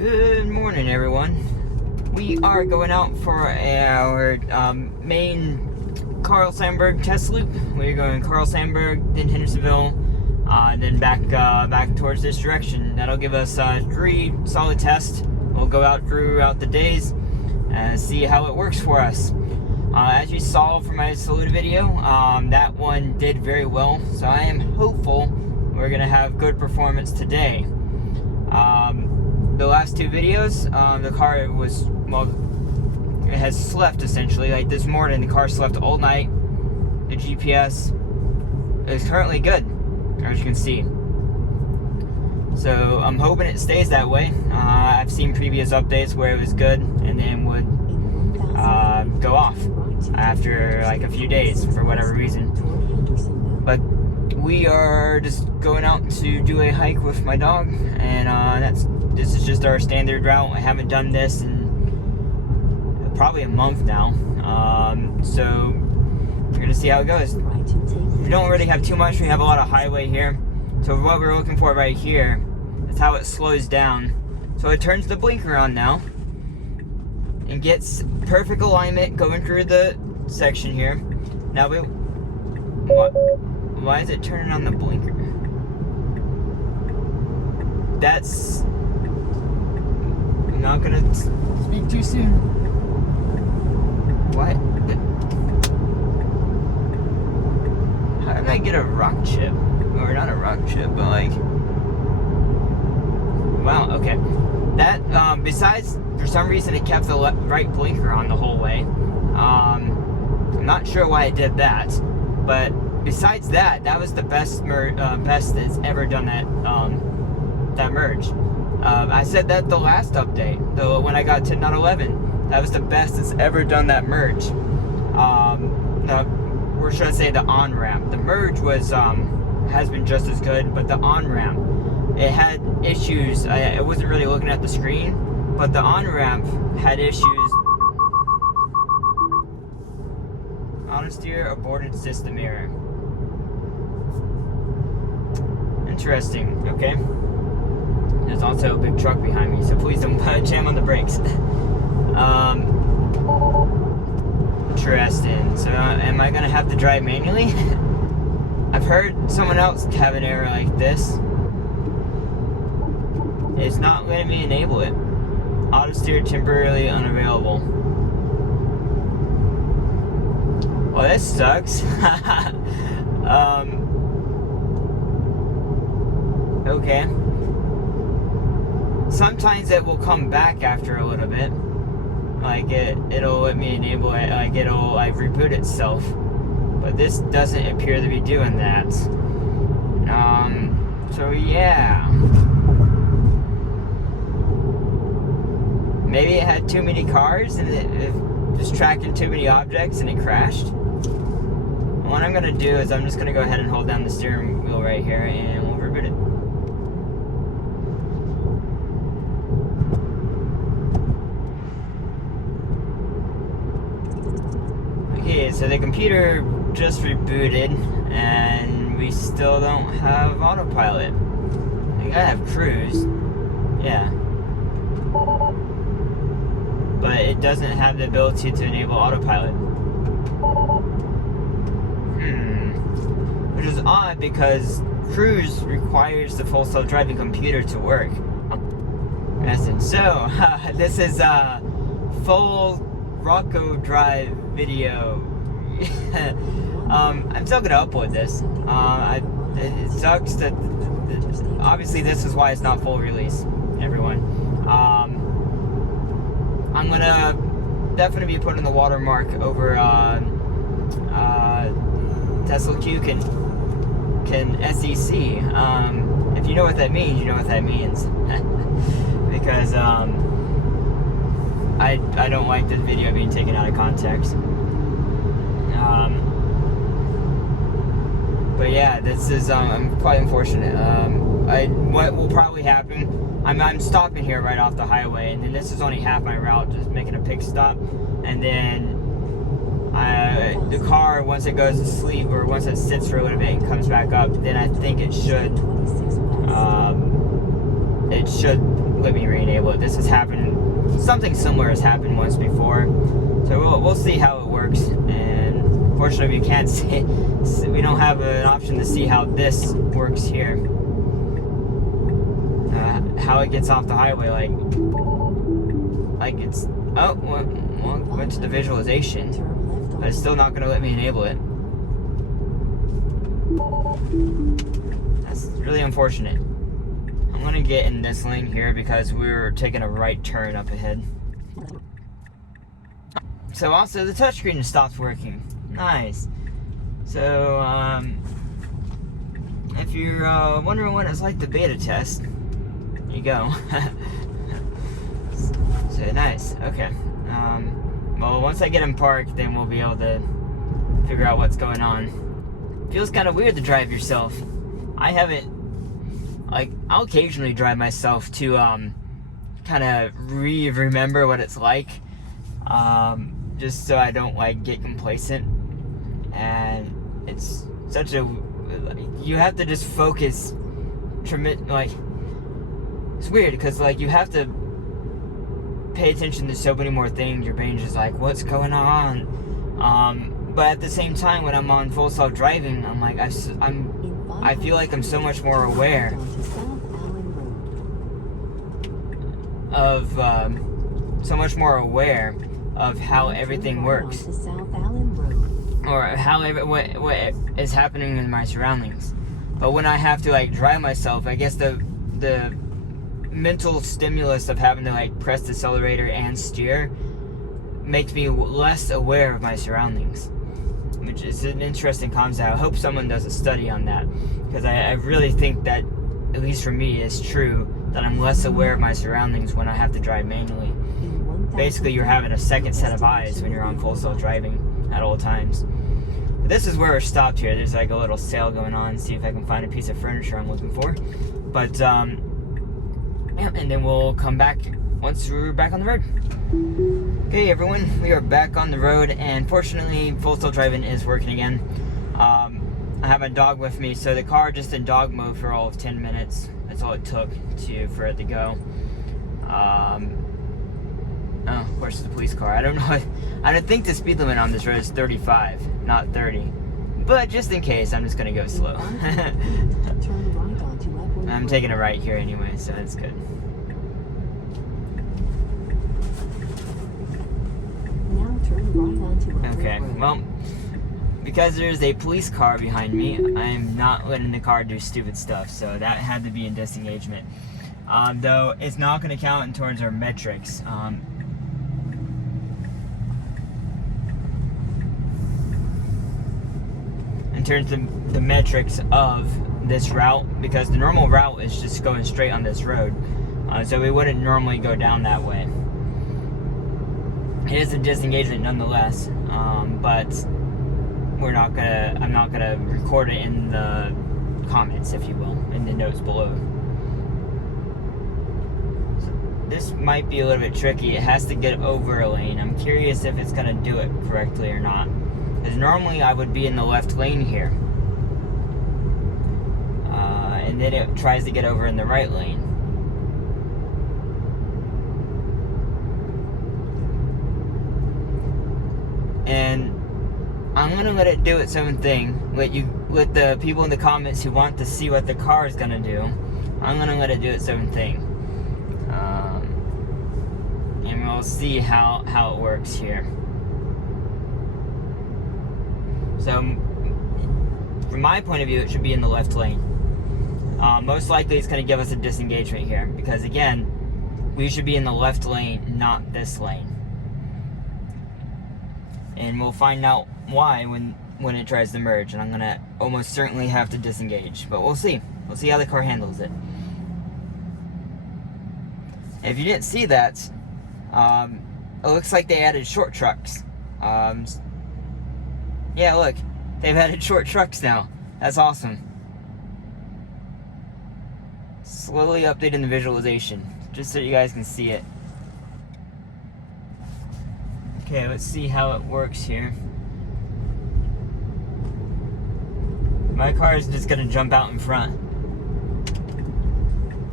Good morning, everyone. We are going out for our main Carl Sandburg test loop. We're going Carl Sandburg, then Hendersonville, then back towards this direction. That'll give us 3 solid tests. We'll go out throughout the days and see how it works for us. As you saw from my salute video, that one did very well, so I am hopeful we're gonna have good performance today. The last 2 videos, the car was, well, it has slept essentially. Like this morning, the car slept all night. The GPS is currently good, as you can see. So I'm hoping it stays that way. I've seen previous updates where it was good and then would go off after like a few days for whatever reason. But we are just going out to do a hike with my dog, and this is just our standard route. I haven't done this in probably a month now, so we're gonna see how it goes. We don't really have too much. We have a lot of highway here, so what we're looking for right here is how it slows down. So it turns the blinker on now and gets perfect alignment going through the section here. Now why is it turning on the blinker? That's... I'm not gonna speak too soon. What? How did I get a rock chip? Or not a rock chip, but like... Wow, okay. That, besides, for some reason it kept the right blinker on the whole way. I'm not sure why it did that, but besides that, that was the best that's ever done that merge. I said that the last update, though, when I got 10.11, that was the best that's ever done that merge. Or should I say the on-ramp? The merge was has been just as good, but the on-ramp, it had issues. I wasn't really looking at the screen, but the on-ramp had issues. Auto steer aborted system error. Interesting. Okay. There's also a big truck behind me, so please don't jam on the brakes. Interesting. So am I gonna have to drive manually? I've heard someone else have an error like this. It's not letting me enable it. Auto steer temporarily unavailable. Well, this sucks. Okay. Sometimes it will come back after a little bit. Like it'll let me enable it, like it'll like reboot itself. But this doesn't appear to be doing that. So yeah. Maybe it had too many cars and it was tracking too many objects and it crashed. What I'm gonna do is I'm just gonna go ahead and hold down the steering wheel right here and we'll reboot it. Okay, so the computer just rebooted and we still don't have autopilot. I think I have cruise. Yeah. But it doesn't have the ability to enable autopilot. Which is odd because cruise requires the full self-driving computer to work. In essence. So, this is a full Rocco Drive video. I'm still gonna upload this. It sucks that obviously this is why it's not full release, everyone. I'm gonna definitely be putting the watermark over Tesla Q can SEC. If you know what that means, you know what that means. Because I don't like this video being taken out of context. But yeah, this is quite unfortunate. What will probably happen? I'm stopping here right off the highway, and then this is only half my route, just making a pit stop, and then the car, once it goes to sleep or once it sits for a little bit and comes back up, then I think it should let me re-enable it. This has happened, something similar has happened once before. So we'll see how it works. And fortunately we can't see, we don't have an option to see how this works here. How it gets off the highway, like it's, oh, well, went to the visualization, but it's still not going to let me enable it. That's really unfortunate. I'm going to get in this lane here because we're taking a right turn up ahead. So also the touchscreen stopped working. Nice. So if you're wondering what it's like the beta test, there you go. So nice. Okay. Well, once I get in park, then we'll be able to figure out what's going on. Feels kind of weird to drive yourself. I haven't, like, I'll occasionally drive myself to kind of remember what it's like, just so I don't like get complacent. And it's such a, you have to just focus, like, it's weird because like you have to pay attention to so many more things. Your brain's just like, what's going on? But at the same time, when I'm on full self-driving, I'm like, I feel like I'm so much more aware of how everything works, or how what is happening in my surroundings. But when I have to like drive myself, I guess the mental stimulus of having to like press the accelerator and steer makes me less aware of my surroundings, which is an interesting concept. I hope someone does a study on that, because I really think that, at least for me, is true, that I'm less aware of my surroundings when I have to drive manually. Basically, you're having a second set of eyes when you're on full self-driving at all times. But this is where we're stopped here. There's like a little sale going on. See if I can find a piece of furniture I'm looking for. But yeah, and then we'll come back once we're back on the road. Okay, everyone, we are back on the road, and fortunately, full self-driving is working again. I have my dog with me, so the car just in dog mode for all of 10 minutes. That's all it took for it to go. Oh, of course, it's a police car. I don't know. I don't think the speed limit on this road is 35, not 30. But just in case, I'm just gonna go slow. I'm taking a right here anyway, so that's good. Okay, well, because there's a police car behind me, I'm not letting the car do stupid stuff, so that had to be in disengagement. Though it's not going to count towards our metrics. In terms of the metrics of this route, because the normal route is just going straight on this road, so we wouldn't normally go down that way. It is a disengagement nonetheless, but I'm not gonna record it in the comments, if you will, in the notes below. So this might be a little bit tricky. It has to get over a lane. I'm curious if it's gonna do it correctly or not, because normally I would be in the left lane here, and then it tries to get over in the right lane. And I'm gonna let it do its own thing. Let the people in the comments who want to see what the car is gonna do, I'm gonna let it do its own thing, and we'll see how it works here. So, from my point of view, it should be in the left lane. Most likely, it's gonna give us a disengagement here, because again, we should be in the left lane, not this lane. And we'll find out why when it tries to merge, and I'm gonna almost certainly have to disengage, but we'll see. We'll see how the car handles it. If you didn't see that, it looks like they added short trucks. Yeah, look, they've added short trucks now. That's awesome. Slowly updating the visualization, just so you guys can see it. Okay, let's see how it works here. My car is just gonna jump out in front.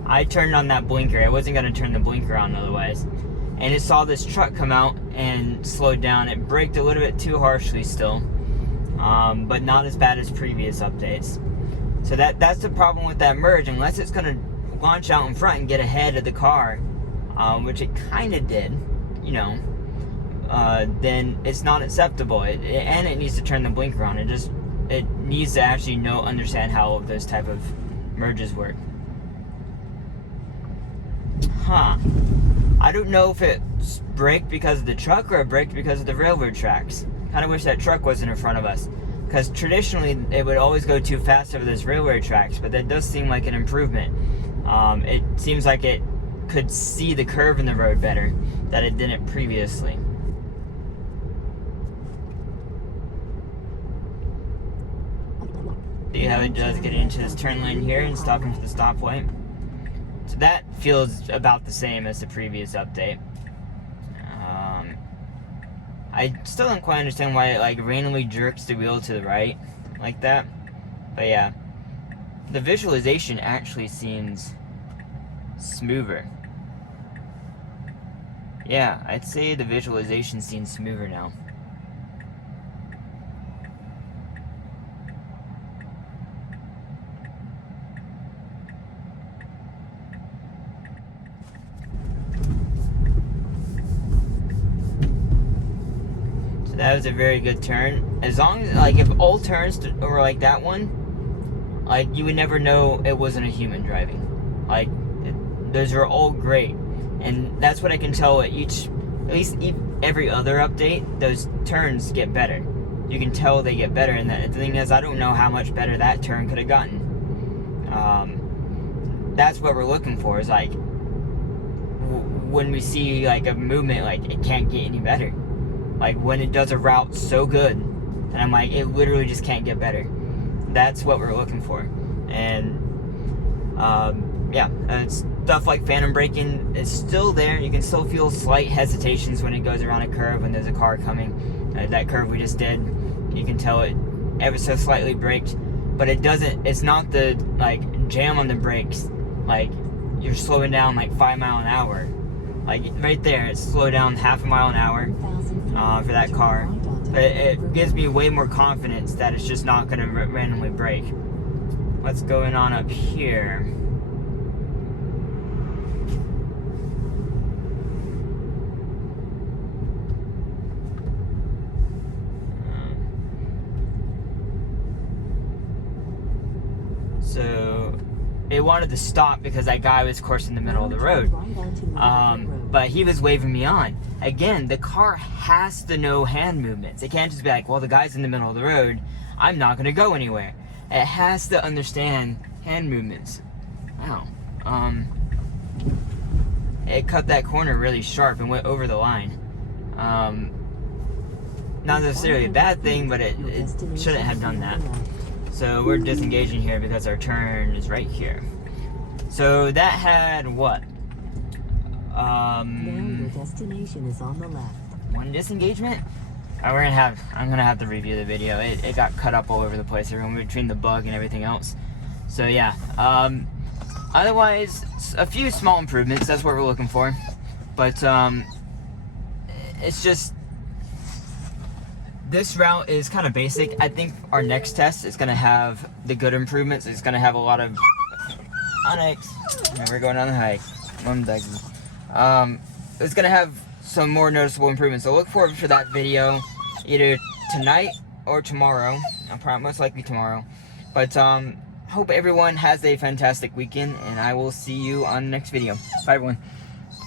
I turned on that blinker. I wasn't going to turn the blinker on otherwise. And it saw this truck come out and slowed down. It braked a little bit too harshly still, but not as bad as previous updates. So that's the problem with that merge. Unless it's going to launch out in front and get ahead of the car, which it kind of did, you know, then it's not acceptable. And it needs to turn the blinker on. It needs to actually understand how those type of merges work. I don't know if it braked because of the truck or it braked because of the railroad tracks. Kind of wish that truck wasn't in front of us, because traditionally it would always go too fast over those railroad tracks, but that does seem like an improvement. It seems like it could see the curve in the road better that it didn't previously. See how it does get into this turn lane here and stopping for the stoplight. So that feels about the same as the previous update. I still don't quite understand why it like randomly jerks the wheel to the right like that. But yeah, the visualization actually seems smoother. Yeah, I'd say the visualization seems smoother now. That was a very good turn. As long as, like, if all turns were like that one, like, you would never know it wasn't a human driving. Like, those are all great. And that's what I can tell at least every other update, those turns get better. You can tell they get better, and the thing is, I don't know how much better that turn could have gotten. That's what we're looking for, is like, when we see, like, a movement, like, it can't get any better. Like, when it does a route so good, and I'm like, it literally just can't get better. That's what we're looking for. And, yeah, stuff like phantom braking is still there. You can still feel slight hesitations when it goes around a curve, when there's a car coming. That curve we just did, you can tell it ever so slightly braked. But it's not the, like, jam on the brakes. Like, you're slowing down, like, 5 miles an hour. Like, right there, it's slowed down half a mile an hour. For that car, but it gives me way more confidence that it's just not going to randomly brake. What's going on up here? So it wanted to stop because that guy was, of course, in the middle of the road. But he was waving me on. Again, the car has to know hand movements. It can't just be like, well, the guy's in the middle of the road, I'm not going to go anywhere. It has to understand hand movements. Wow. It cut that corner really sharp and went over the line. Not necessarily a bad thing, but it shouldn't have done that. So we're disengaging here because our turn is right here. So that had what? Now your destination is on the left. One disengagement? I'm gonna have to review the video. It got cut up all over the place, between the bug and everything else. So yeah. Otherwise, a few small improvements. That's what we're looking for. But it's just, this route is kind of basic. I think our next test is gonna have the good improvements. It's gonna have a lot of Onyx. We're going on the hike. It's gonna have some more noticeable improvements. So look forward for that video either tonight or tomorrow. Most likely tomorrow. But hope everyone has a fantastic weekend, and I will see you on the next video. Bye everyone.